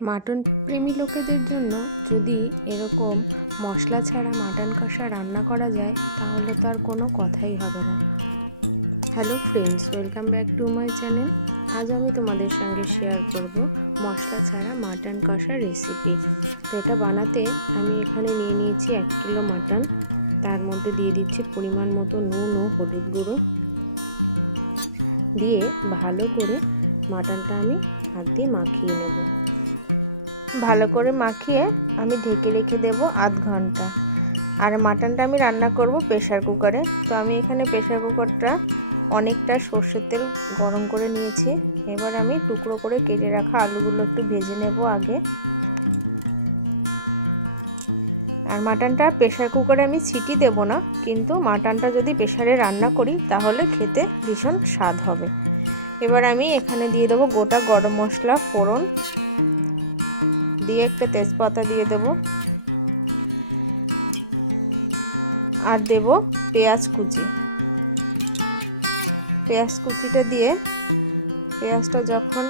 Mutton প্রেমী লোকেদের জন্য যদি এরকম মশলা ছাড়া মাটন কষা রান্না করা যায় তাহলে তো আর কোনো কথাই হবে না। Hello friends, welcome back to my channel. আজ আমি তোমাদের সঙ্গে শেয়ার করব মশলা ছাড়া মাটন কষা রেসিপি। তো এটা বানাতে আমি এখানে নিয়ে নিয়েছি 1 কিলো মাটন। তার মধ্যে দিয়ে দিচ্ছি পরিমাণ মতো নুন ও হলুদ গুঁড়ো দিয়ে ভালো করে মাটনটা আমি হাত দিয়ে মাখিয়ে নেব। ভালো করে মাখিয়ে আমি ঢেকে রেখে দেব আধ ঘন্টা। আর মাটনটা আমি রান্না করব প্রেসার কুকারে। তো আমি এখানে প্রেসার কুকারটা অনেকটা সর্ষের তেল গরম করে নিয়েছি। এবার আমি টুকরো করে কেটে রাখা আলুগুলো একটু ভেজে নেব আগে। আর মাটনটা প্রেসার কুকারে আমি সিটি দেব না, কিন্তু মাটনটা যদি প্রেসারে রান্না করি তাহলে খেতে ভীষণ স্বাদ হবে। এবার আমি এখানে দিয়ে দেবো গোটা গরম মশলা ফোড়ন দিয়ে একটা তেজপাতা দিয়ে দেব, আর দেব পেঁয়াজ কুচি। পেঁয়াজ কুচিটা দিয়ে পেঁয়াজটা যখন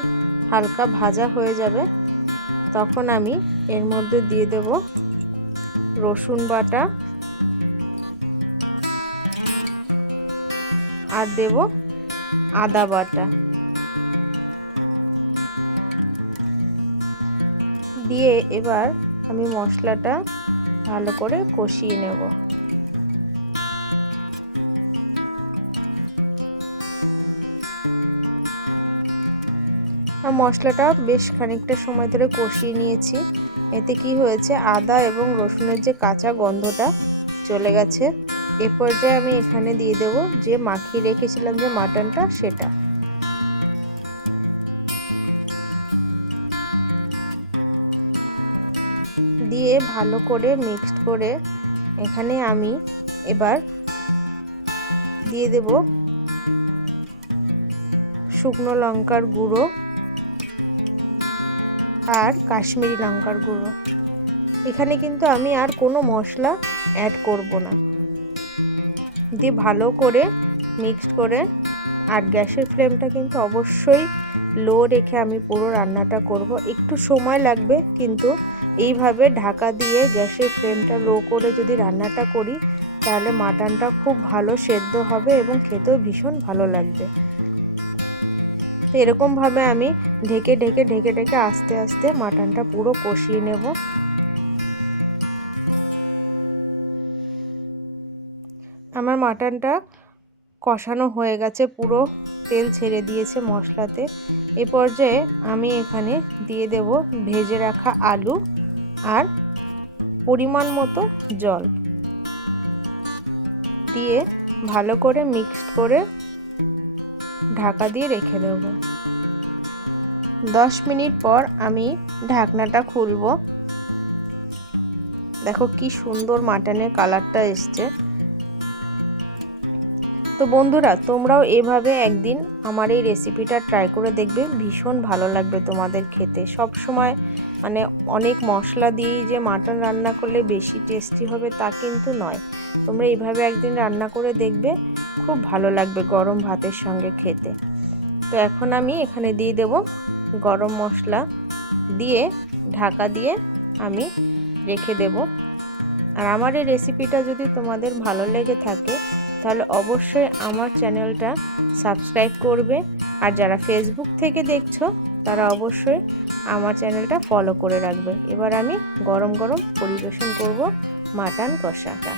হালকা ভাজা হয়ে যাবে তখন আমি এর মধ্যে দিয়ে দেব রসুন বাটা আর দেব আদা বাটা। দিয়ে এবার আমি মশলাটা ভালো করে কষিয়ে নেব। আর মশলাটা বেশ খানিকটা সময় ধরে কষিয়ে নিয়েছি। এতে কি হয়েছে, আদা এবং রসুনের যে কাঁচা গন্ধটা চলে গেছে। এ পর্যায়ে আমি এখানে দিয়ে দেব যে মাখিয়ে রেখেছিলাম যে মাটনটা, সেটা দিয়ে ভালো করে মিক্সড করে এখানে আমি এবার দিয়ে দেব শুকনো লঙ্কার গুঁড়ো আর কাশ্মীরি লঙ্কার গুঁড়ো। এখানে কিন্তু আমি আর কোনো মশলা অ্যাড করব না। দিয়ে ভালো করে মিক্সড করে, আর গ্যাসের ফ্লেমটা কিন্তু অবশ্যই লো রেখে আমি পুরো রান্নাটা করব। একটু সময় লাগবে, কিন্তু এইভাবে ঢাকা দিয়ে গ্যাসের ফ্লেমটা লো করে যদি রান্নাটা করি তাহলে মাটনটা খুব ভালো সেদ্ধ হবে এবং খেতেও ভীষণ ভালো লাগবে। তো এরকমভাবে আমি ঢেকে ঢেকে ঢেকে ঢেকে আস্তে আস্তে মাটনটা পুরো কষিয়ে নেব। আমার মাটনটা কষানো হয়ে গেছে, পুরো তেল ছেড়ে দিয়েছে মশলাতে। এ পর্যায়ে আমি এখানে দিয়ে দেব ভেজে রাখা আলু আর পরিমাণ মতো জল দিয়ে ভালো করে মিক্সড করে ঢাকা দিয়ে রেখে দেব। 10 মিনিট পর আমি ঢাকনাটা খুলব। দেখো কি সুন্দর মাটনের কালারটা এসছে। তো বন্ধুরা, তোমরাও এভাবে একদিন আমার এই রেসিপিটা ট্রাই করে দেখবে, ভীষণ ভালো লাগবে তোমাদের খেতে। সব সময় মানে অনেক মশলা দিয়েই যে মাটন রান্না করলে বেশি টেস্টি হবে তা কিন্তু নয়। তোমরা এইভাবে একদিন রান্না করে দেখবে, খুব ভালো লাগবে গরম ভাতের সঙ্গে খেতে। তো এখন আমি এখানে দিয়ে দেব গরম মশলা, দিয়ে ঢাকা দিয়ে আমি রেখে দেব। আর আমার এই রেসিপিটা যদি তোমাদের ভালো লেগে থাকে তাহলে অবশ্যই আমার চ্যানেলটা সাবস্ক্রাইব করবে। আর যারা ফেসবুক থেকে দেখছো তারা অবশ্যই আমার চ্যানেলটা ফলো করে রাখবে। এবার আমি গরম গরম পরিবেশন করব মাটন কষাটা।